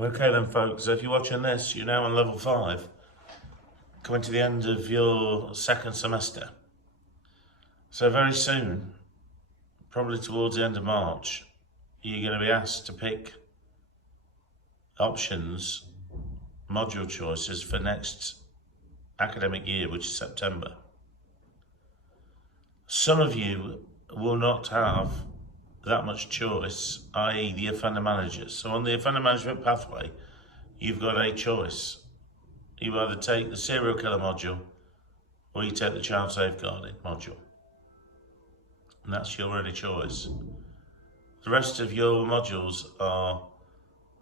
Okay then folks, so if you're watching this, you're now on level 5, coming to the end of your second semester. So very soon, probably towards the end of March, you're going to be asked to pick options, module choices for next academic year, which is September. Some of you will not have that much choice, i.e. the offender managers. So on the offender management pathway, you've got a choice. You either take the serial killer module or you take the child safeguarding module. And that's your only choice. The rest of your modules are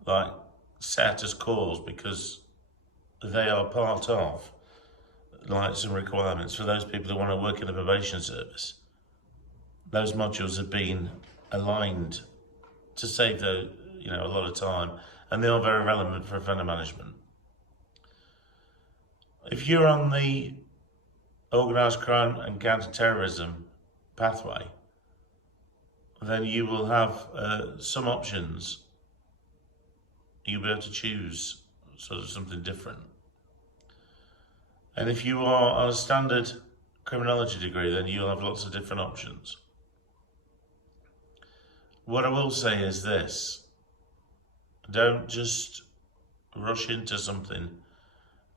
like set as cores because they are part of like some requirements for those people that want to work in the probation service. Those modules have been aligned to save a lot of time, and they are very relevant for offender management. If you're on the organised crime and counter-terrorism pathway, then you will have some options. You'll be able to choose sort of something different. And if you are on a standard criminology degree, then you'll have lots of different options. What I will say is this: don't just rush into something.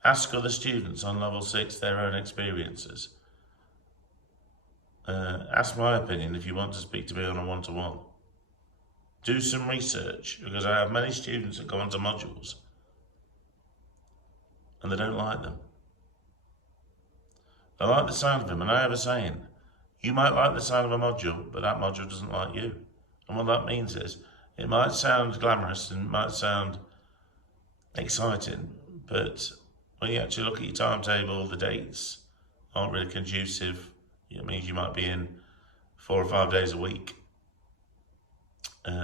Ask other students on level 6 their own experiences. Ask my opinion if you want to speak to me on a one-to-one. Do some research, because I have many students that go onto modules and they don't like them. I like the sound of them, and I have a saying: you might like the sound of a module, but that module doesn't like you. And what that means is, it might sound glamorous and it might sound exciting, but when you actually look at your timetable, the dates aren't really conducive. It means you might be in 4 or 5 days a week.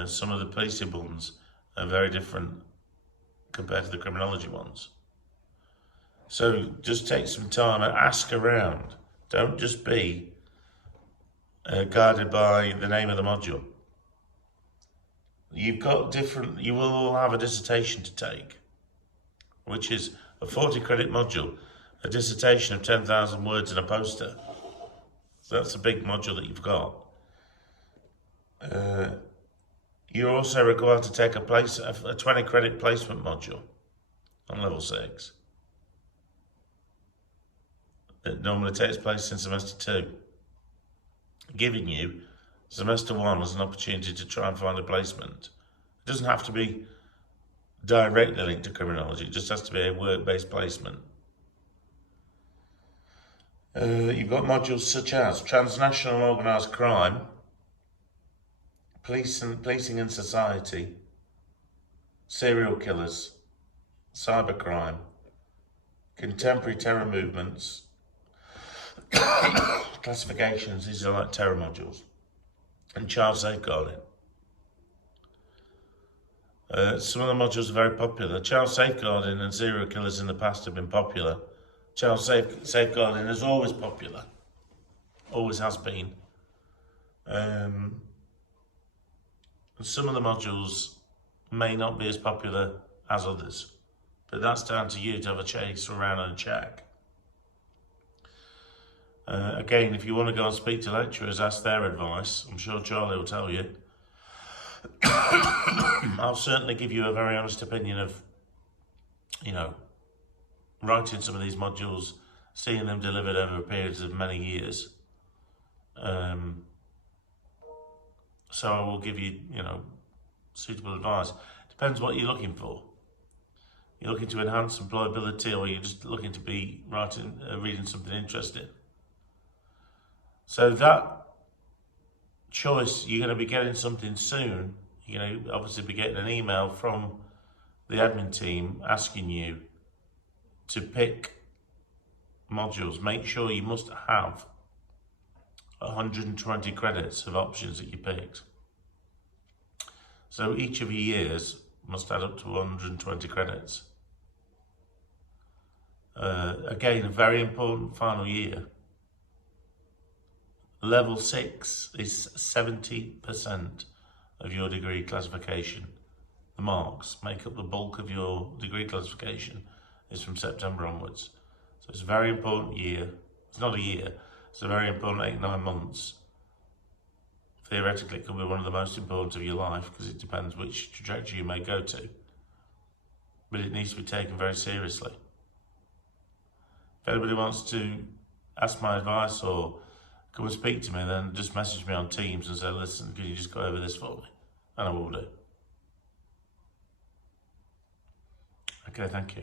Some of the policing ones are very different compared to the criminology ones. So just take some time and ask around. Don't just be guided by the name of the module. You will all have a dissertation to take, which is a 40 credit module, a dissertation of 10,000 words in a poster. So that's a big module that you've got. You're also required to take a 20 credit placement module on level 6. It normally takes place in semester 2, giving you semester 1 as an opportunity to try and find a placement. It doesn't have to be directly linked to criminology, it just has to be a work-based placement. You've got modules such as transnational organised crime, policing and society, serial killers, cybercrime, contemporary terror movements, classifications, these are like terror modules, and child safeguarding. Some of the modules are very popular. Child safeguarding and serial killers in the past have been popular. Child safeguarding is always popular, always has been. Some of the modules may not be as popular as others, but that's down to you to have a chase around and check. Again, if you want to go and speak to lecturers, ask their advice. I'm sure Charlie will tell you. I'll certainly give you a very honest opinion of, writing some of these modules, seeing them delivered over periods of many years. So I will give you, suitable advice. Depends what you're looking for. You're looking to enhance employability, or you're just looking to be reading something interesting. So that choice, you're going to be getting something soon. You're going to obviously be getting an email from the admin team asking you to pick modules. Make sure you must have 120 credits of options that you picked. So each of your years must add up to 120 credits. Again, a very important final year. Level 6 is 70% of your degree classification. the marks make up the bulk of your degree classification is from September onwards. So it's a very important year. It's not a year, it's a very important 8-9 months. Theoretically, it could be one of the most important of your life because it depends which trajectory you may go to. But it needs to be taken very seriously. If anybody wants to ask my advice or come and speak to me, then just message me on Teams and say, listen, can you just go over this for me? And I will do. Okay, thank you.